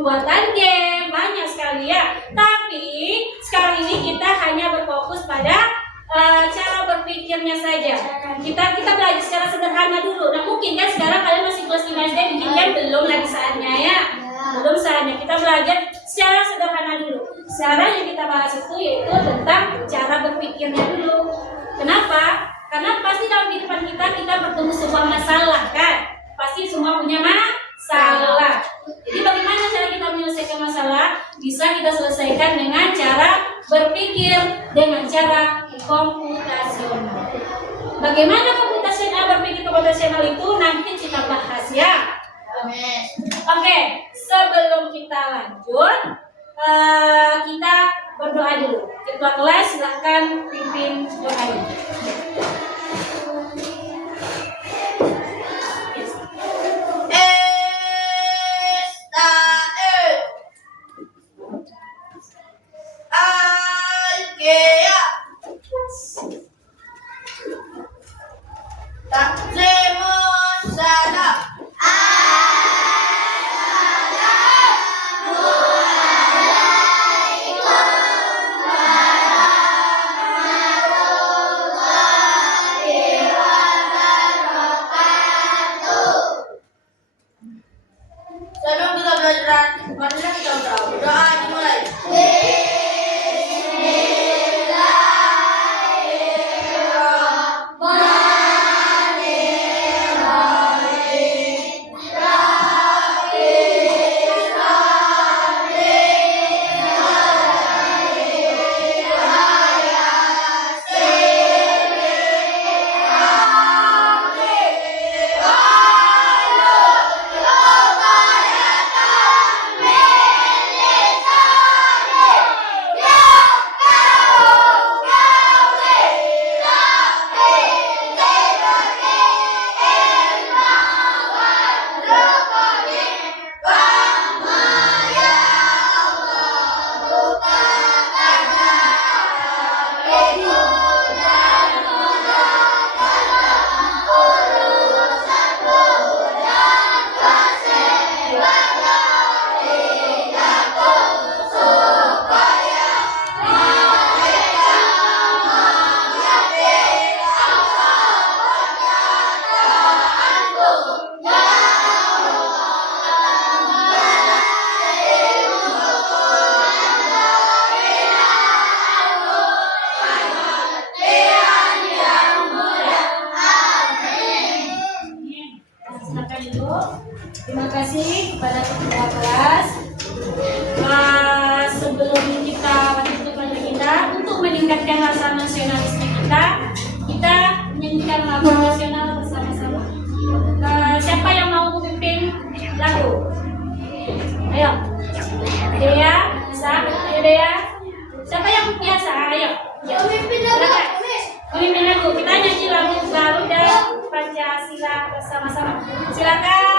pembuatan game, banyak sekali ya. Tapi sekarang ini kita hanya berfokus pada cara berpikirnya saja. Kita belajar secara sederhana dulu. Nah mungkin kan sekarang kalian masih kelas 5 SD, bikin game belum lagi saatnya ya. Belum saatnya, kita belajar secara sederhana dulu. Sekarang yang kita bahas itu yaitu tentang cara berpikirnya dulu. Kenapa? Karena pasti dalam kehidupan kita bertemu sebuah masalah kan? Pasti semua punya masalah. Jadi bagaimana cara kita menyelesaikan masalah? Bisa kita selesaikan dengan cara berpikir, dengan cara komputasional. Bagaimana berpikir komputasional itu nanti kita bahas ya. Oke, sebelum kita lanjut, kita berdoa dulu. Ketua kelas silakan pimpin doanya. Terima kasih kepada ketua kelas. Sebelum kita menutup pelajaran kita, untuk meningkatkan rasa nasionalisme kita menyanyikan lagu nasional bersama-sama. Siapa yang mau memimpin lagu? Ayo, Dea, bisa? Ayo Dea. Siapa yang biasa? Ayo. Memimpin lagu. Kita nyanyi lagu Garuda Pancasila bersama-sama. Silakan.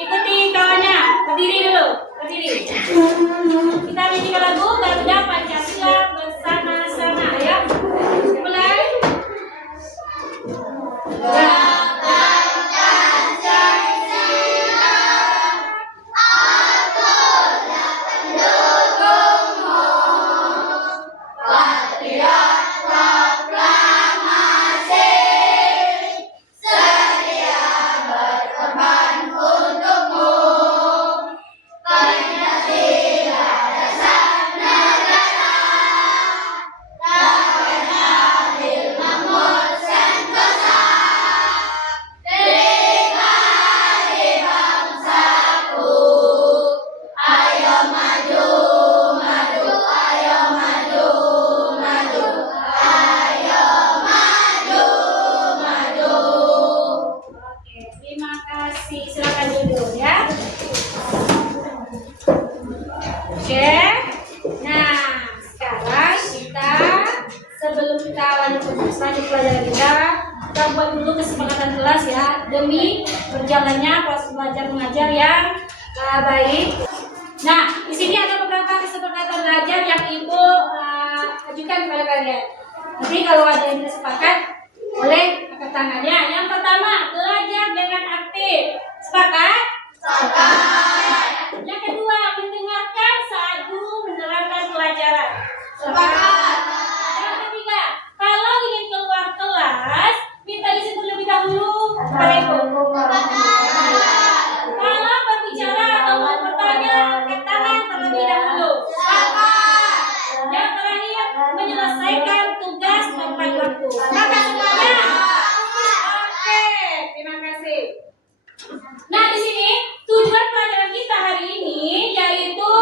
Ikuti kawannya, berdiri dulu, berdiri. Kita nyanyikan lagu Garuda Pancasila bersama-sama, ya. Mulai. Kita buat dulu kesepakatan kelas ya, demi berjalannya proses belajar mengajar yang baik. Nah, di sini ada beberapa kesepakatan belajar yang Ibu ajukan kepada kalian. Nanti kalau ada yang tidak sepakat, boleh angkat tangannya. Yang pertama, belajar dengan aktif. Sepakat? Sepakat. Yang kedua, Kepada Ibu. Kalau berbicara atau mau bertanya, angkat tangan terlebih dahulu. Yang terakhir, menyelesaikan tugas tepat waktu. Maka semuanya. Oke, terima kasih. Nah, di sini tujuan pelajaran kita hari ini yaitu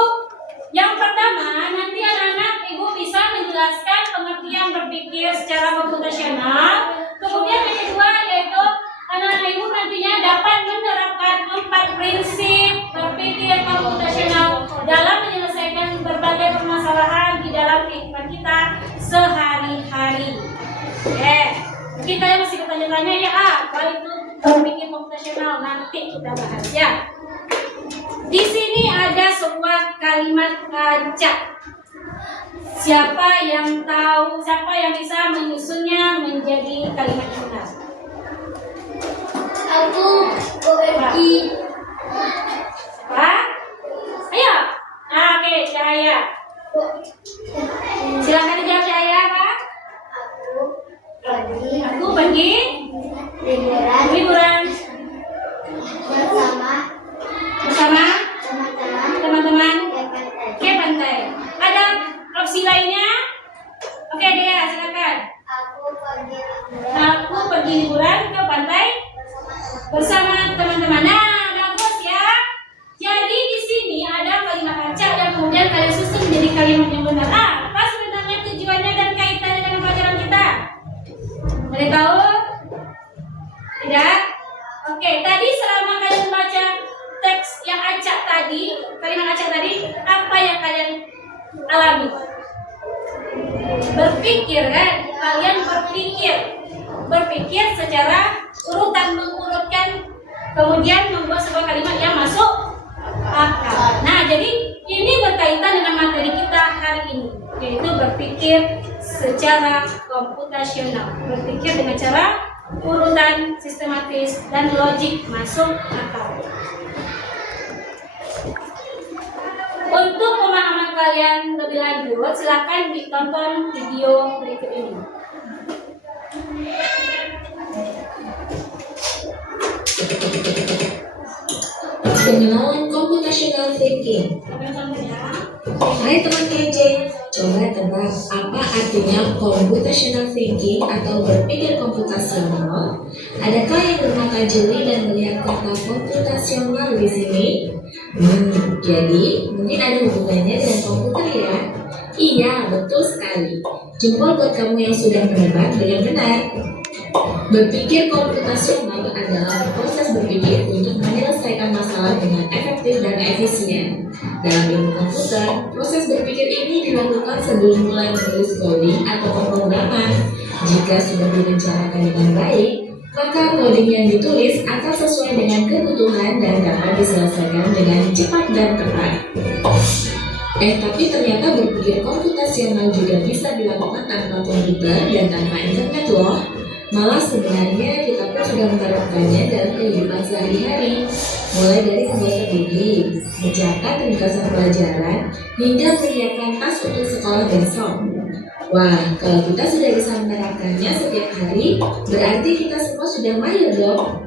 yang pertama, nanti anak-anak Ibu bisa menjelaskan pengertian berpikir secara komputasional. Kemudian yang kedua yaitu anak-anak Ibu nantinya dapat menerapkan 4 prinsip berpikir komputasional dalam menyelesaikan berbagai permasalahan di dalam kehidupan kita sehari-hari. Oke, kita yang masih bertanya-tanya ya, apa itu berpikir komputasional, nanti kita bahas ya. Di sini ada sebuah kalimat kaca. Siapa yang tahu, siapa yang bisa menyusunnya menjadi kalimat yang benar? Aku pergi. Apa? Ayo. Oke, Cahaya. Silakan dijawab Cahaya, Pak. Aku pergi liburan bersama teman-teman ke pantai. Ada opsi lainnya? Oke, Dea, silakan. Aku pergi liburan ke pantai bersama teman-teman. Nah, bagus ya. Jadi di sini ada kalimat kaca yang kemudian kalian susun menjadi kalimat yang benar. Apa sebenarnya tujuannya dan kaitannya dengan pelajaran kita? Boleh tahu? Tidak? Oke, tadi selama kalian baca teks yang acak tadi, kalimat acak tadi, apa yang kalian alami? Berpikir kan? Kalian berpikir secara urutan, mengurutkan, kemudian membuat sebuah kalimat yang masuk akal. Nah, jadi ini berkaitan dengan materi kita hari ini, yaitu berpikir secara komputasional, berpikir dengan cara urutan, sistematis, dan logik masuk akal. Untuk pemahaman kalian lebih lanjut, silakan ditonton video berikut ini. Pengenalan computational thinking. Hai teman KJ, coba tebak apa artinya computational thinking atau berpikir komputasional? Adakah yang bermata jeli dan melihat kata komputasional di sini? Jadi mungkin ada hubungannya dengan komputer ya? Iya, betul sekali. Jempol buat kamu yang sudah menebak dengan benar. Berpikir komputasional adalah proses berpikir untuk menyelesaikan masalah dengan efektif dan efisien. Dalam ilmu komputer, proses berpikir ini dilakukan sebelum mulai menulis coding atau pemrograman. Jika sudah direncanakan dengan baik, maka coding yang ditulis akan sesuai dengan kebutuhan dan dapat diselesaikan dengan cepat dan tepat. Tapi ternyata berpikir komputasional juga bisa dilakukan tanpa komputer dan tanpa internet loh. Malah sebenarnya kita pun sudah menerapkannya dalam kehidupan sehari-hari, mulai dari membuat strategi, mencatat ringkasan pelajaran, hingga menyiapkan tas untuk sekolah besok. Wah, kalau kita sudah bisa menerapkannya setiap hari, berarti kita semua sudah mahir dong.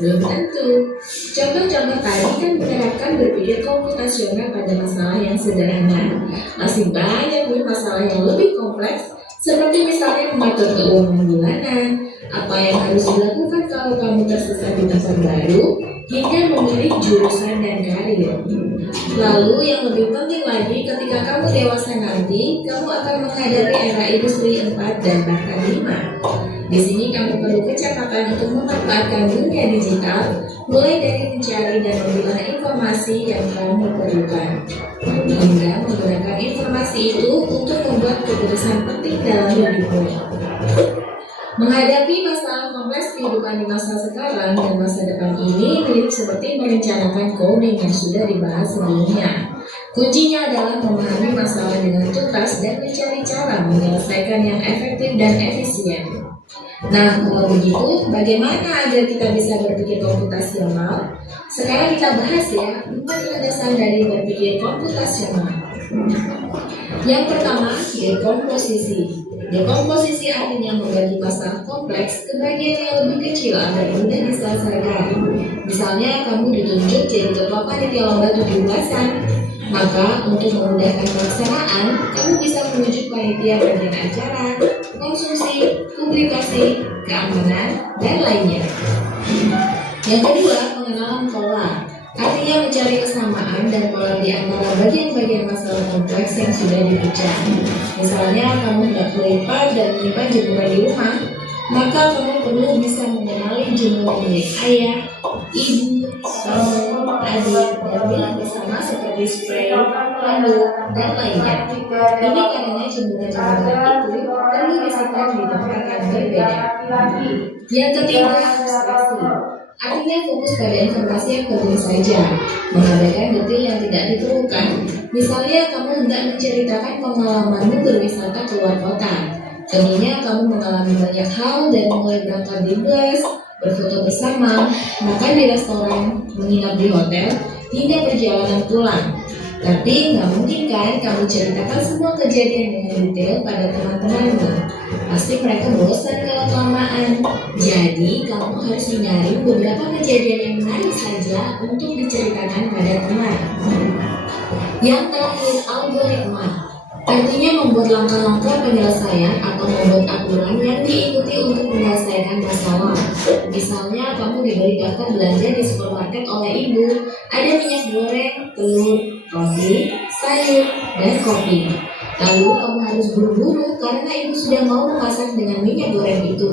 Belum tentu. Contoh-contoh tadi kan menerapkan berpikir komputasional pada masalah yang sederhana. Masih banyak nih masalah yang lebih kompleks, seperti misalnya mengatur keuangan bulanan, apa yang harus dilakukan kalau kamu tersesat di tempat baru, hingga memilih jurusan dan karir. Lalu yang lebih penting lagi, ketika kamu dewasa nanti, kamu akan menghadapi era industri 4 dan bahkan 5. Di sini kamu perlu kecepatan untuk memanfaatkan dunia digital, mulai dari mencari dan memilah informasi yang kamu perlukan, hingga menggunakan informasi itu untuk membuat keputusan penting dalam hidupmu. Menghadapi masalah kompleks kehidupan di masa sekarang dan masa depan ini mirip seperti merencanakan coding yang sudah dibahas sebelumnya. Kuncinya adalah memahami masalah dengan tuntas dan mencari cara menyelesaikan yang efektif dan efisien. Nah, kalau begitu, bagaimana agar kita bisa berpikir komputasional? Sekarang kita bahas ya, 4 landasan dari berpikir komputasional. Yang pertama, dekomposisi. Dekomposisi artinya membagi masalah kompleks ke bagian yang lebih kecil agar mudah diselesaikan. Misalnya, kamu ditunjuk jadi ketua panitia lomba 17-an. Maka, untuk memudahkan pelaksanaan, kamu bisa menunjuk panitia bagian acara, konsumsi, publikasi, keamanan, dan lainnya. Yang kedua, pengenalan pola. Artinya mencari kesamaan dan pola di antara bagian-bagian masalah kompleks yang sudah dipecah. Misalnya, kamu hendak melipat dan menyimpan jemuran di rumah, maka kamu perlu bisa mengenali jemuran milik ayah, ibu, suami, adik, dan bilang bersama seperti spray, handuk, dan lainnya. Ini karena jemuran-jemuran itu perlu disimpan di tempat yang berbeda. Yang ketiga, abstraksi. Artinya fokus pada informasi yang penting saja, mengabaikan detail yang tidak diperlukan. Misalnya, kamu hendak menceritakan pengalamanmu berwisata ke luar kota. Tentunya kamu mengalami banyak hal dari mulai berangkat di bus, berfoto bersama, makan di restoran, menginap di hotel, hingga perjalanan pulang. Tapi nggak mungkin kan kamu ceritakan semua kejadian dengan detail pada teman-temanmu. Pasti mereka bosan kalau kelamaan. Jadi kamu harus menyaring beberapa kejadian yang menarik saja untuk diceritakan pada teman. Yang terakhir, algoritma. Artinya membuat langkah-langkah penyelesaian atau membuat aturan yang diikuti untuk menyelesaikan masalah. Misalnya, kamu diberi daftar belanja di supermarket oleh ibu. Ada minyak goreng, telur, roti, sayur, dan kopi. Lalu kamu harus buru-buru karena ibu sudah mau memasak dengan minyak goreng itu.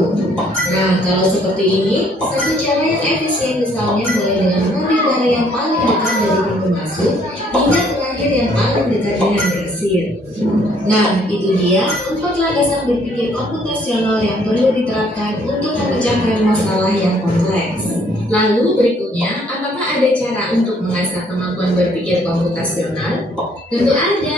Nah, kalau seperti ini, satu cara yang efisien misalnya mulai dengan mengambil barang yang paling dekat dari pintu masuk hingga terakhir yang paling dekat dengan kasir. Nah, itu dia 4 landasan berpikir komputasional yang perlu diterapkan untuk memecahkan masalah yang kompleks. Lalu berikutnya, apakah ada cara untuk mengasah kemampuan berpikir komputasional? Tentu ada.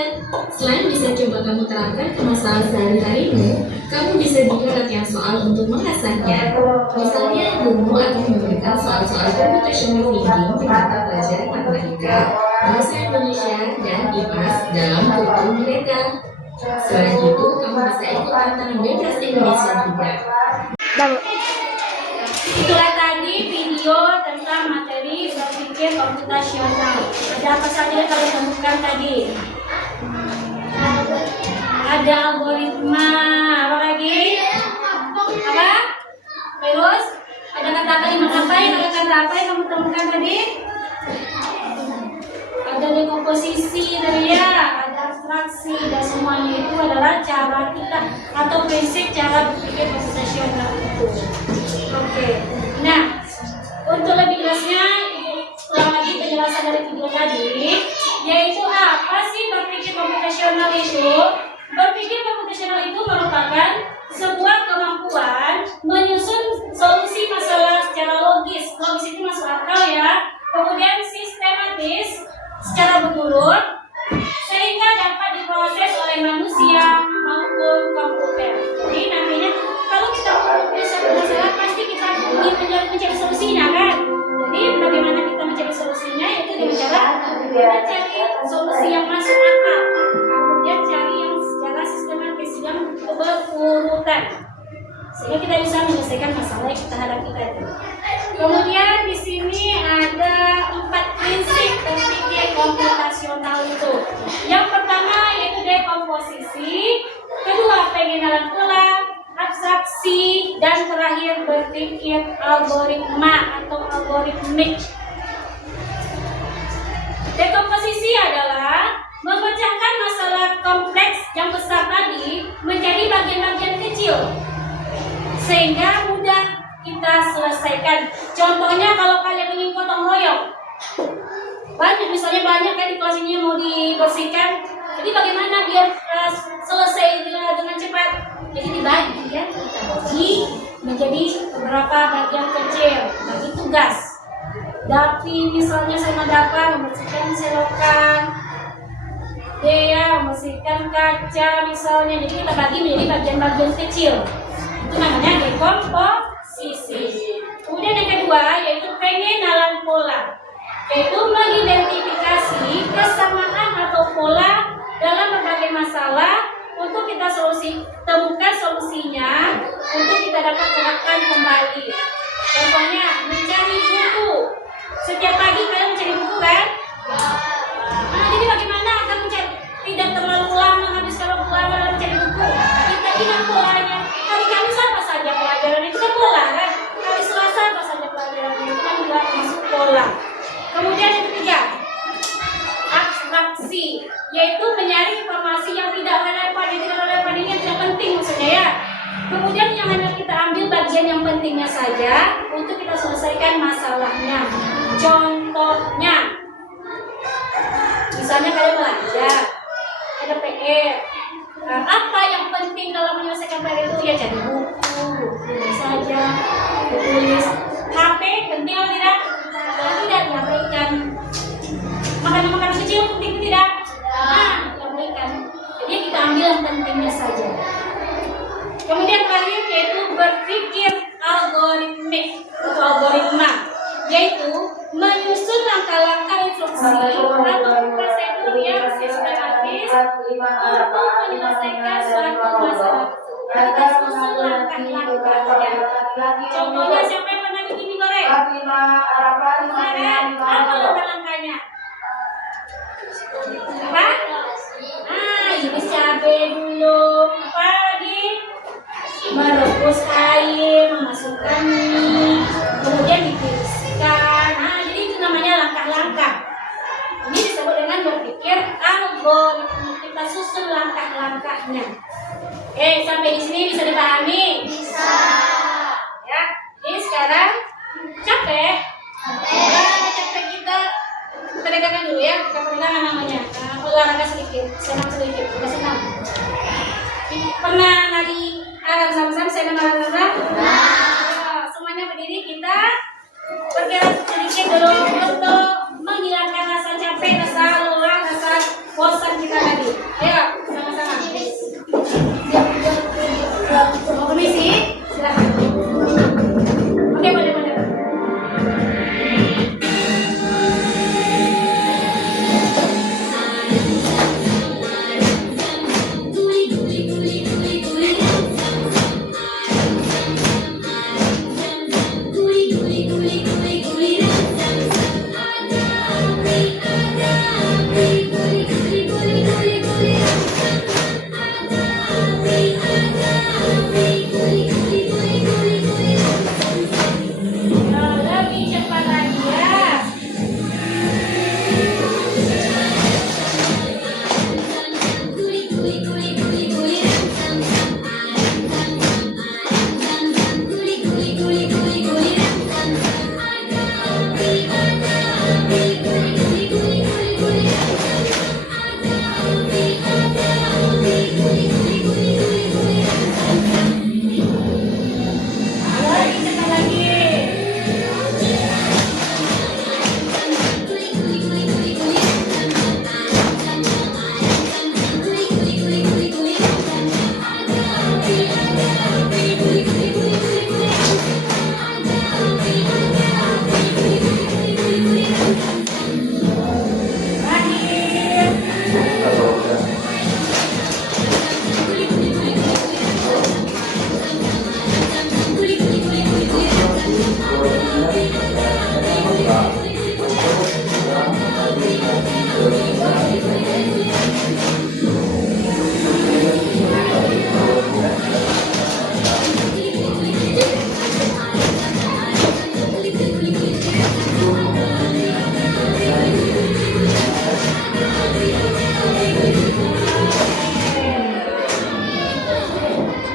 Selain bisa coba kamu terapkan ke masalah sehari-harimu, kamu bisa juga latihan soal untuk mengasahnya. Misalnya, guru akan memberikan soal-soal computational thinking di mata pelajaran matematika, bahasa Indonesia, dan IPAS dalam kurikulum mereka. Selain itu, kamu bisa ikut tantangan bebas Indonesia juga. Itulah tadi video tentang materi berpikir komputasional. Ada apa saja yang kalian temukan tadi? Ada algoritma, apa lagi? Apa? Terus? Ada kata kalimat apa yang kamu temukan tadi? Ada dekomposisi tadi ya, ada abstraksi, dan semuanya itu adalah cara kita atau prinsip cara berpikir komputasional itu. Oke. Nah, untuk lebih jelasnya, ulang lagi penjelasan dari video tadi, yaitu apa sih berpikir komputasional itu? Berpikir komputasional itu merupakan sebuah kemampuan menyusun solusi masalah secara logis. Logis itu masuk akal ya. Kemudian sistematis secara berurut sehingga dapat diproses oleh manusia maupun komputer. Jadi nantinya kalau kita punya satu masalah pasti kita ingin mencari solusinya kan. Jadi bagaimana kita mencari solusinya yaitu dengan cara mencari solusi yang masuk akal. Kemudian cari yang secara sistematis yang berurutan sehingga kita bisa menyelesaikan masalah yang kita hadapi tadi. Kemudian di sini ada 4 prinsip berpikir komputasional itu. Yang pertama yaitu dekomposisi, kedua pengenalan pola, abstraksi, dan terakhir berpikir algoritma atau algoritmik. Dekomposisi adalah memecahkan masalah kompleks yang besar tadi menjadi bagian-bagian kecil sehingga mudah kita selesaikan. Contohnya kalau kalian ingin gotong royong, misalnya banyak kan di kelas ini mau dibersihkan, jadi bagaimana biar selesai dengan cepat? Jadi dibagi ya, kita bagi menjadi beberapa bagian kecil, bagi tugas. Dapi misalnya sama Dapa membersihkan selokan, Dea membersihkan kaca misalnya, jadi kita bagi menjadi bagian-bagian kecil. Itu namanya dekomposisi. Kemudian yang kedua yaitu pengenalan pola, yaitu mengidentifikasi kesamaan atau pola dalam berbagai masalah untuk kita temukan solusinya untuk kita dapat terapkan kembali. Contohnya mencari buku. Setiap pagi kalian mencari buku kan? Nah, jadi bagaimana agar tidak terlalu lama menghabiskan waktu lama dalam mencari buku? Kita ingat polanya. Hari Kamis apa saja pelajaran itu kan pola kan? Hari Selasa apa saja pelajaran itu kan juga masuk pola. Kemudian yang ketiga, abstraksi, yaitu menyaring informasi yang tidak relevan, ini yang tidak penting maksudnya ya. Kemudian yang hanya kita ambil bagian yang pentingnya saja untuk kita selesaikan masalahnya. Contohnya, misalnya kalian belajar, ada PR. Apa yang penting dalam menyelesaikan PR itu? Ya cari buku saja, tulis. HP penting atau tidak? Kalau tidak, diabaikan. Makanan kecil penting tidak? Nah, diabaikan. Jadi kita ambil yang pentingnya saja. Kemudian terakhir yaitu berpikir algoritmik atau algoritma, yaitu menyusun langkah-langkah instruksi atau prosedur yang sistematis untuk menyelesaikan suatu masalah. Kita susun langkah-langkahnya. Contohnya siapa yang pernah bikin mie goreng? Apa langkah-langkahnya? Apa? Iris cabai dulu. Apa lagi? Merebus air, memasukkan mie, kemudian ditiriskan. Nah, jadi itu namanya langkah-langkah. Ini disebut dengan berpikir algoritma. Kita susun langkah-langkahnya. Sampai di sini bisa dipahami? Bisa. Ya. Jadi sekarang capek. Capek kita regangkan dulu ya. Kita pegangan namanya. Olahraga sedikit, senam sedikit, kita senam. Pernah lari aran sama-sama, senam aran-aran? Semuanya berdiri, kita bergerak sedikit dulu untuk menghilangkan rasa capek, rasa lelah, rasa bosan kita tadi. Ayo, sama-sama. Mau permisi? Silakan. Oke, boleh. Lebih cepat lagi ya. Lebih cepat lagi.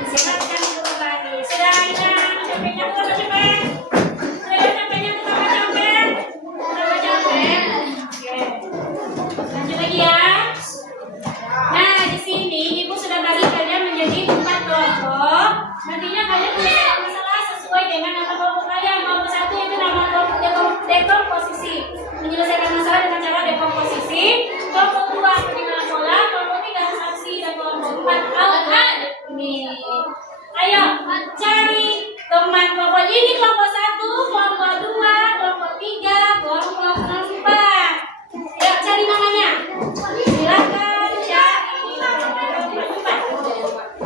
Silakan kembali. Sudah hilang capeknya, tambah capek. Sudah capeknya, tambah capek. Tambah capek. Oke. Lanjut lagi ya. Nah, di sini Ibu sudah bagi kalian menjadi 4 kelompok. Nantinya kalian menyelesaikan masalah sesuai dengan nama kelompok kalian. Kelompok 1 itu nama kelompok dekomposisi. Menyelesaikan masalah dengan cara dekomposisi. Kelompok 2 penilaian pola. Kelompok 3 aksi dan kelompok 4 algoritmi. Ayo cari teman kelompok ini, kelompok 1, kelompok 2, kelompok 3, kelompok 4. Ayo cari namanya. Silakan cari kelompok 4.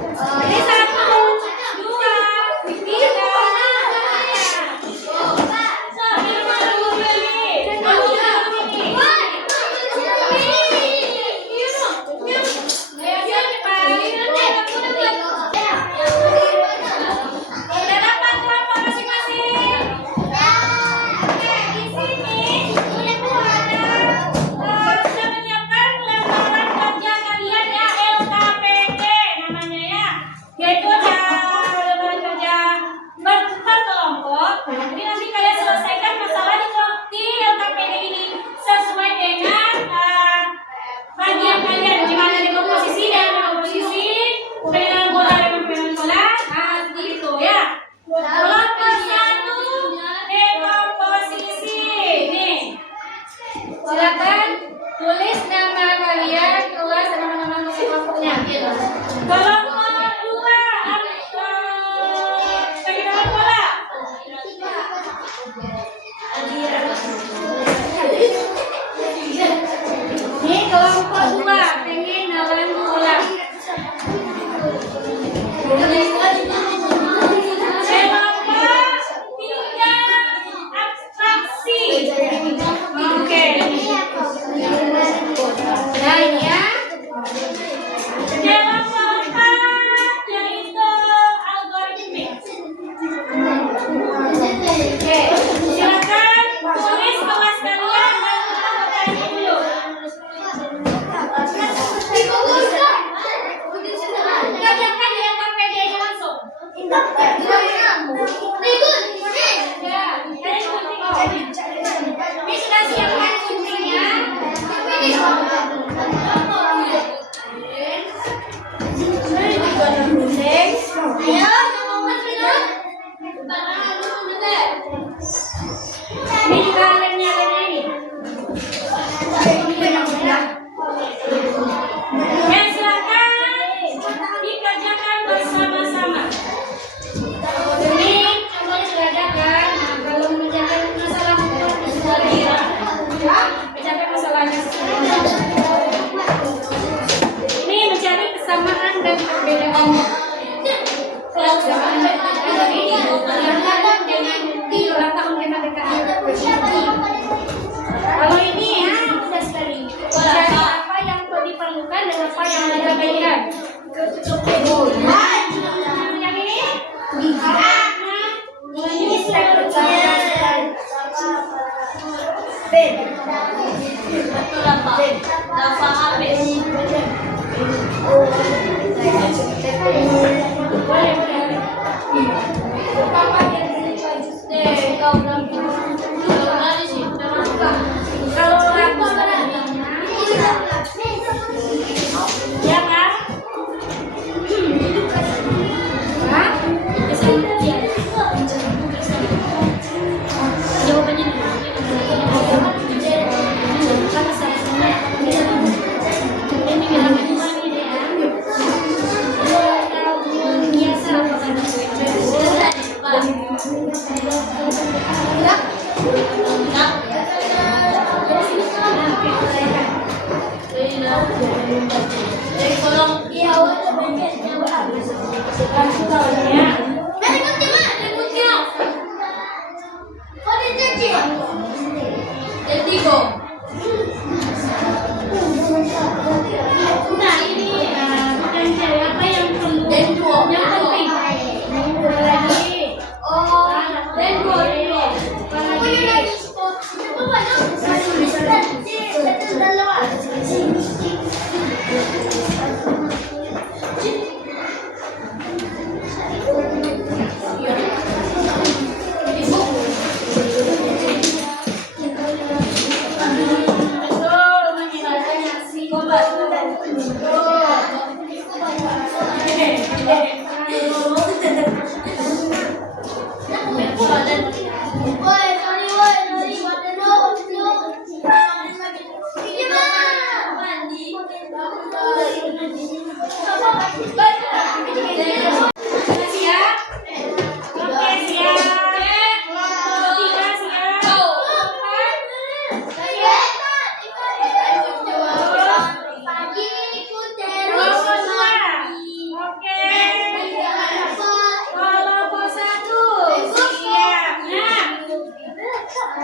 Betul apa? Dafa habis. Kalau lapor ya kan? Hah? Jawabannya nah ini potensial apa yang perlu yang penting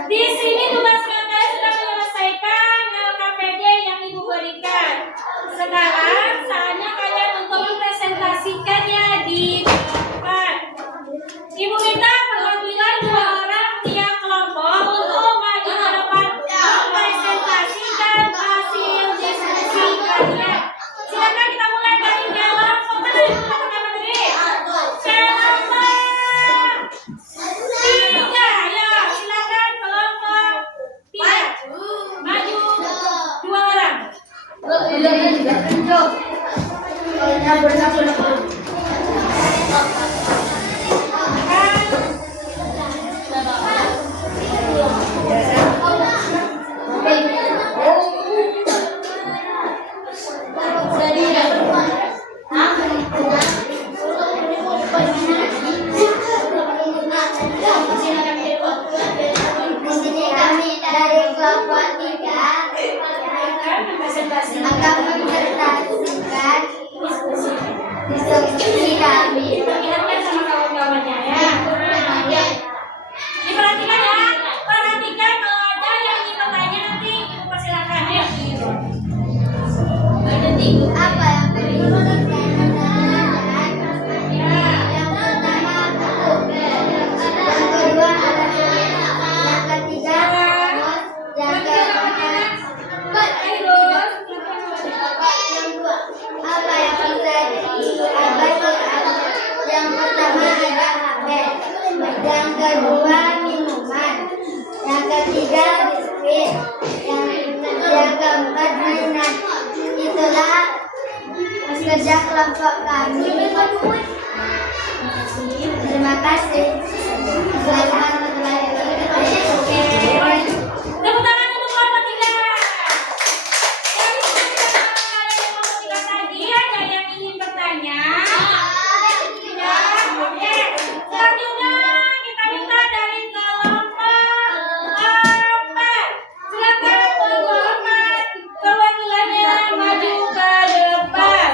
di sini tugas kalian sudah menyelesaikan KPD yang Ibu berikan. Sekarang saatnya kalian untuk mempresentasikannya di depan. Ibu minta perwakilan 2 orang tiap kelompok untuk maju ke depan mempresentasikan hasil diskusi kalian. Silakan kita mulai dari kelompok pertama diri. Kelompok 3, ya silakan kelompok 3 maju 2 orang. Di sini kami dari kelompok 3 akan mempresentasikan diskusi kami. Lihatkan sama kawan-kawannya ya. Diperhatikan ya. Perhatikan kalau ada yang ingin bertanya nanti Ibu persilakan ya. Apa yang perlu yang pertama aku, yang kedua adalah yang ketiga yang keempat apa yang bisa yang pertama ada HP, yang kedua minuman, yang ketiga biskuit, yang keempat mainan. Itulah kerja kelompok kami. Terima kasih. Selamat Tepuk tangan untuk kelompok 3. Jadi kelompok 3 tadi ada yang ingin bertanya? Ya, oke. Selanjutnya kita minta dari kelompok 4. Silakan kelompok 4 perwakilannya maju ke depan.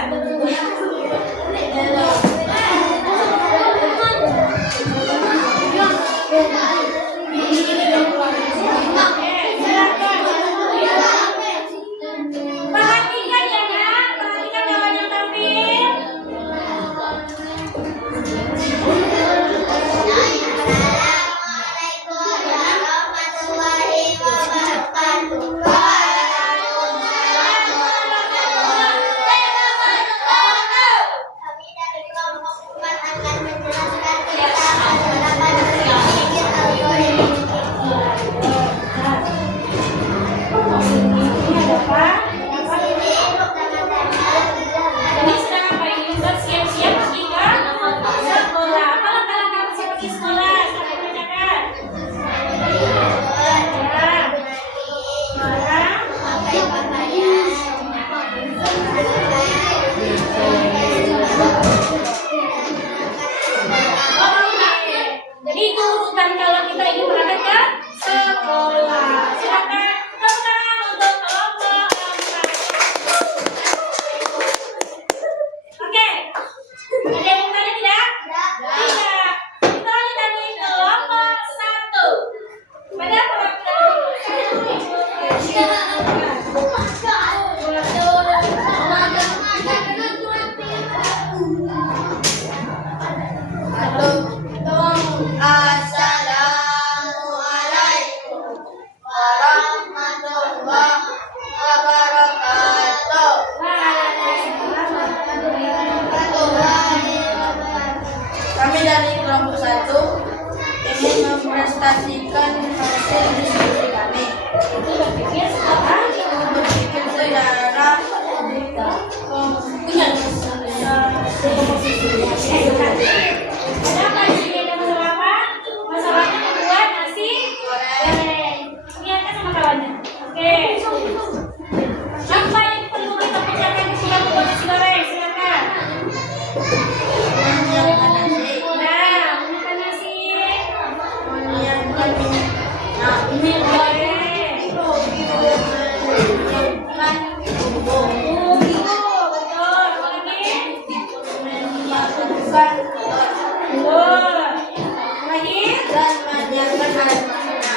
Jadi itu urutan kalau kita ingin berangkat ke sekolah. Silakan tepuk tangan untuk kelompok 4. Oke. Ada yang mau tanya tidak? Tidak. Kita lanjut lagi kelompok 1. Pada Assalamualaikum warahmatullahi wabarakatuh. Kami dari kelompok 1 ingin memprestasikan hasil diskusi kami. berpikir sekarang Berpikir secara ada apa di sini? Ada masalah apa? Masalahnya membuat nasi goreng. Lihatkan sama kawannya. Oke. Apa yang perlu kita kerjakan ketika membuat nasi goreng? Silakan. menyiapkan nasi, Nah, menyiapkan nasi. menyiapkan Ini goreng. menyiapkan bumbu, Betul. Apa lagi? menyiapkan telur, Betul. Lagi? dan menyiapkan air panas.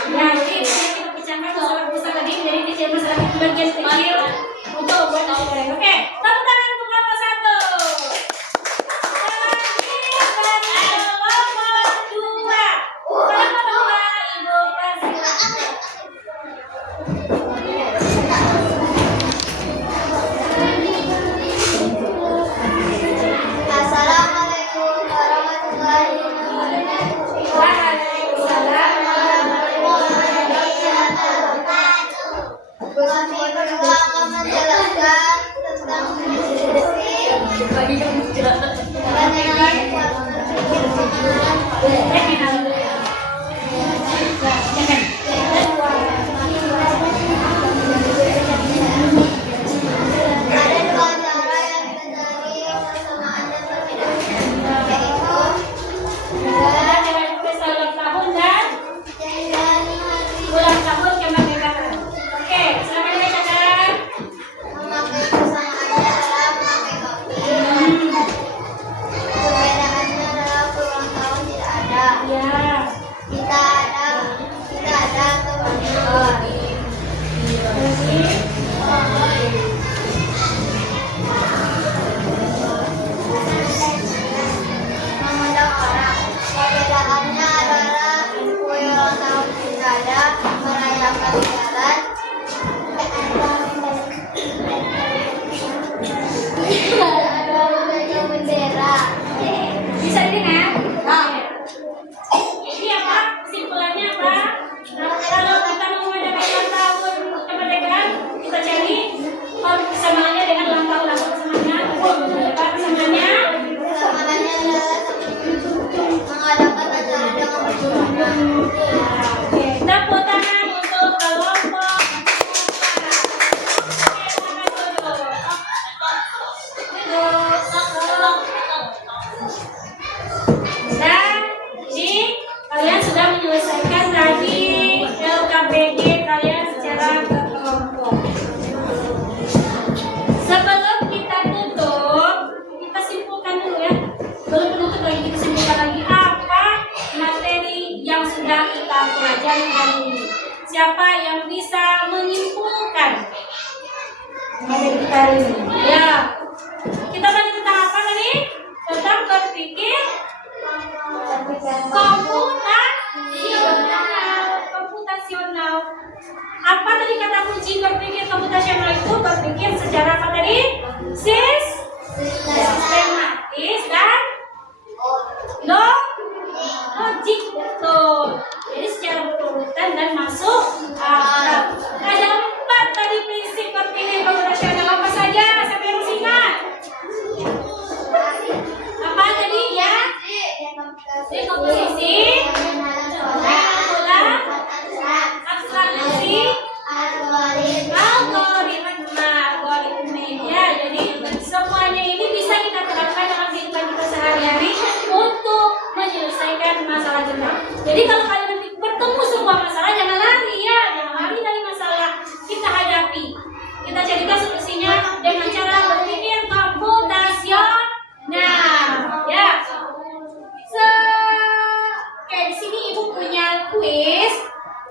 Nanti kita pecahkan masalah besar tadi menjadi kecil masalah bagian kecil untuk membuat nasi goreng. Oke, tepuk tangan untuk kelompok 1. Lanjut bagi kelompok 2. Kelompok 2, Ibu kasih. Assalamualaikum warahmatullahi wabarakatuh. Waalaikumsalam warahmatullahi wabarakatuh. Kami berdua akan menjelaskan tentang diskusi Ada dua cara yang mencari persamaan dan perbedaan, yaitu Dengan pesta ulang tahun dan dan ulang tahun kemerdekaan. Oke, silakan dibacakan. memakai persamaannya adalah memakai topi. Perbedaannya adalah ulang tahun tidak ada. Ya. Kita ada kebanyakan. Mengundang orang. Perbedaannya adalah kue ulang tahun tidak ada, merayakan di jalan. Ada baju bendera. Bisa didengar? Jadi apa? Kesimpulannya apa? Nah, kalau kita mau mengadakan ulang tahun kemerdekaan, kita cari persamaannya dengan ulang tahun. Apa persamaannya? Apa persamaannya? Persamaannya adalah mengadakan acara dengan berjumlah. Oke, tepuk tangan untuk kelompok 4. Dan jadi kalian sudah menyelesaikan tadi LKPD kalian secara berkelompok. Sebelum kita tutup, kita simpulkan dulu ya. Belum penutup lagi, kita simpulkan lagi apa materi yang sudah kita pelajari hari ini. Siapa yang bisa menyimpulkan materi kita hari ini? Ya, kita belajar tentang apa tadi? Tentang berpikir komputasional. Apa tadi kata kunci berpikir komputasional itu? Berpikir secara apa tadi? Sistematis dan logik, betul. Jadi secara berurutan dan masuk akal. Ada 4 tadi prinsip berpikir komputasional. Apa saja? Siapa yang masih ingat? Apa tadi ya? Dekomposisi, formula, abstraksi, algoritma. Ya, jadi semuanya ini bisa kita Jadi kalau kalian nanti bertemu sebuah masalah, jangan lari ya, jangan lari dari masalah. Kita hadapi, kita carikan solusinya dengan cara berpikir komputasional. Ya. Oke, di sini ibu punya kuis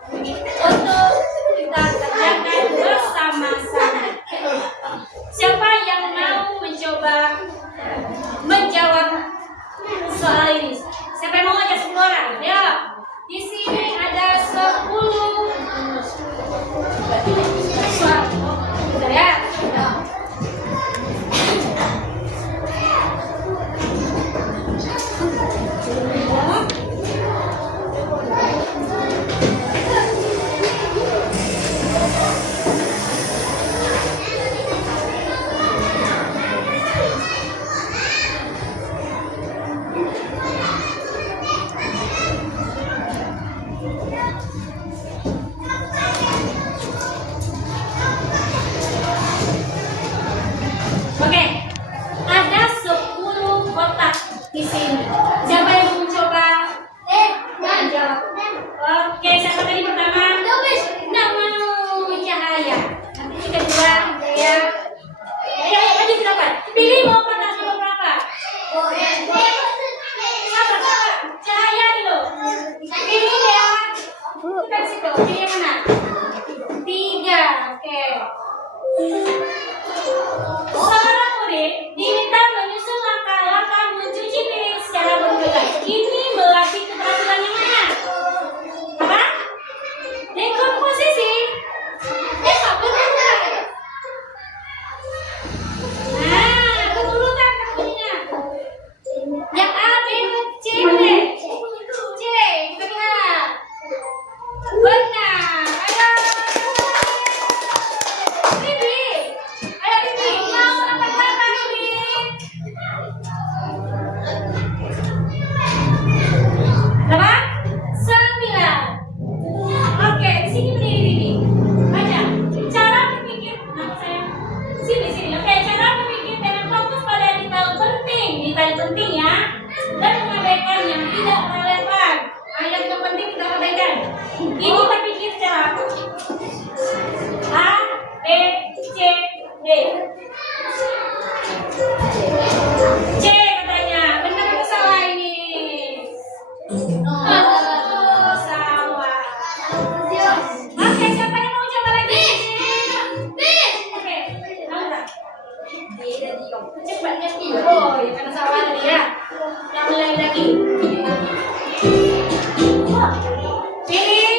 untuk kita kerjakan bersama-sama. Siapa yang mau mencoba menjawab soal ini? Siapa yang mau ngajak 10 orang? Ya. Di sini ada 10 soal. Bentar ya. Oke, ada 10 kotak di sini. Siapa yang mau mencoba? Menjawab. Oke, siapa tadi pertama? Nggak mau Cahaya. Nanti yang kedua, ya. Ayo, maju ke depan. Pilih mau kotaknya berapa? Sabar. Cahaya dulu. Pilih ya. Kita di situ. Pilih yang mana? 3. Oke. Seorang murid diminta menyusun langkah-langkah mencuci piring secara berulang. Ini melatih keterampilan yang mana? Apa? Dekomposisi. Satu berulang. Nah, berurutan bunyinya. Yang A, B, C, D. C, kita lihat. Benar. Bibi. Ayo Bibi, mau angkat berapa Bibi? Berapa? 9. Oke, di sini berdiri Bibi. Baca. Cara berpikir, nama saya. Sini. Oke, cara berpikir dengan fokus pada detail penting ya, dan mengabaikan yang tidak relevan. Yang tidak penting kita abaikan. Ini berpikir secara apa? A, B, C, D. C katanya. Benar atau salah ini? Oh, salah. Oke, siapa yang mau coba lagi? Oke, Laura. Cepatnya oh, ya karena salah tadi ya. Yang mulai lagi. Pilih.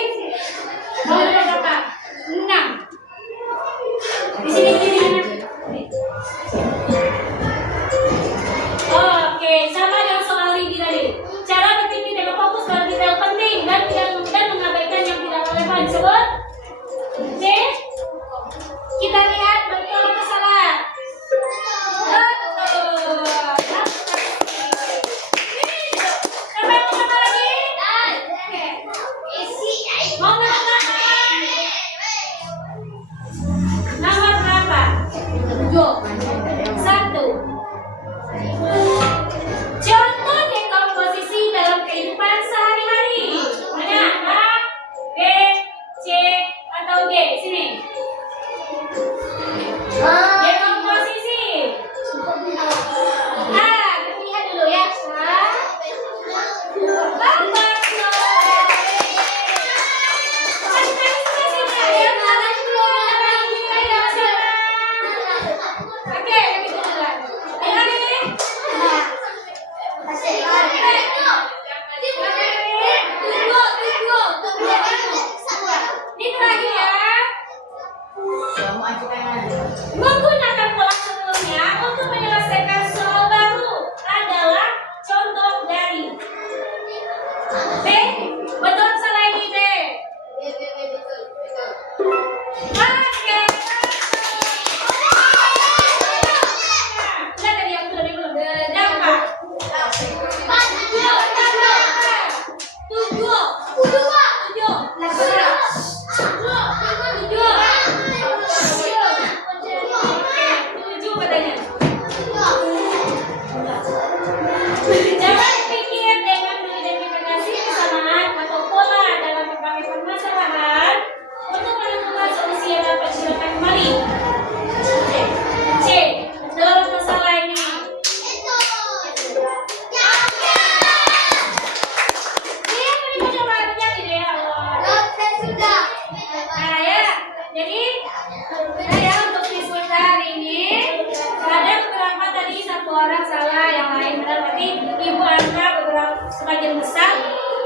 Ibu Anda beberapa sebagian besar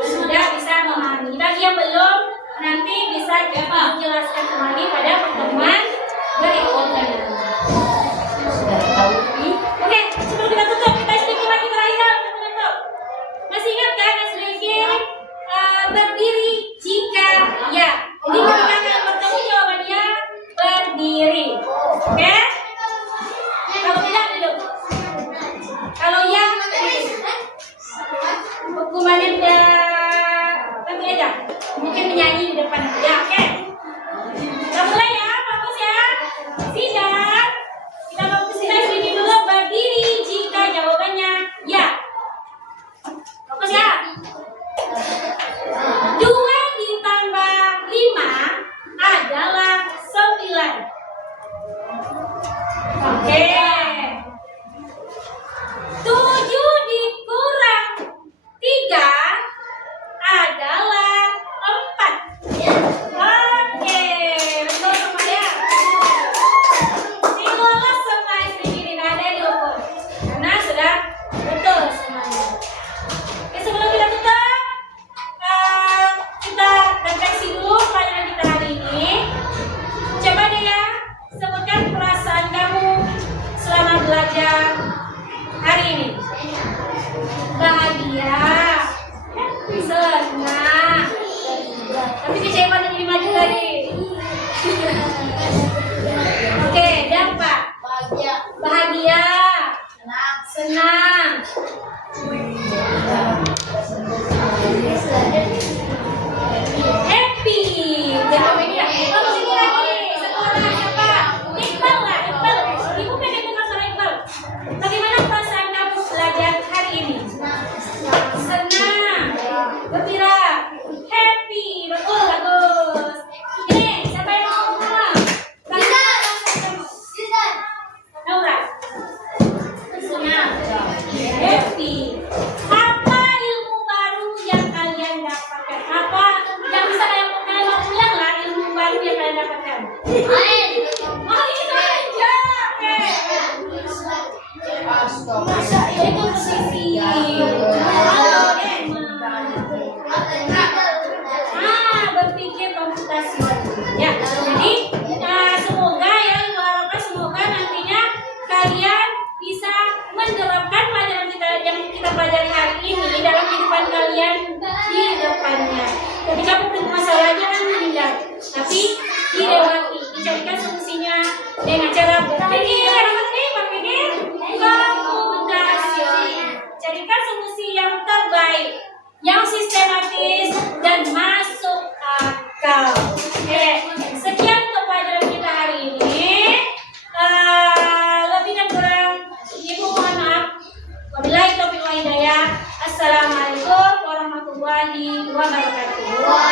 sudah bisa memahami. Bagi yang belum, nanti bisa kita jelaskan kembali pada pertemuan berikutnya. Oke, sebelum kita tutup, kita sedikit lagi terakhir untuk menutup. Masih ingat kan sedikit berdiri jika ya. Jadi ketika kalian bertemu jawabannya berdiri. Oke? Kalau tidak duduk. Kalau ya hukumannya nanti aja. Mungkin menyanyi di depan. Ya, oke. Kita mulai ya, fokus ya. Sidang. Kita fokus sedikit dulu berdiri jika jawabannya ya. Fokus ya. 2 ditambah 5 adalah 9. Oke. 7 dikurang 3 adalah 4. Oke, betul semua ya. Lolos semua sedikit, tidak ada yang diukur karena sudah betul semuanya. Oke, sebelum kita tutup, kita refleksi dulu pelajaran kita hari ini. Coba deh ya, sebutkan perasaan kamu selama belajar hari ini. Bahagia, senang, tapi kecewa jadi maju lagi. Oke, dampak bahagia, senang, happy. Jangan ini ya. Kalau sini lagi, sekolah siapa? Iqbal lah, Iqbal. Ibu pengen dengar suara Iqbal. Bagaimana perasaan kamu belajar hari ini? Senang, gembira, happy. Betul, bagus. Ini siapa yang mau ngomong? Naura. Senang, happy. Apa ilmu baru yang kalian dapatkan? Apa yang bisa kalian ulang lah ilmu baru yang kalian dapatkan? Oh, itu aja. Oke. Itu posisi. Berpikir komputasi. Ya, jadi semoga ya, Ibu harapkan semoga nantinya kalian bisa menerapkan pelajaran kita yang kita pelajari hari ini dalam kehidupan kalian di depannya. Ketika ketemu masalah jangan menghindar, tapi dilewati, dicarikan solusinya dengan cara berpikir. Apa tadi? Berpikir komputasi. Carikan solusi yang terbaik, yang sistematis dan masuk akal. Oke, sekian untuk pelajaran kita hari ini. Lebih dan kurang Ibu mohon maaf. Wabillahi taufiq wal hidayah. Assalamualaikum warahmatullahi wabarakatuh.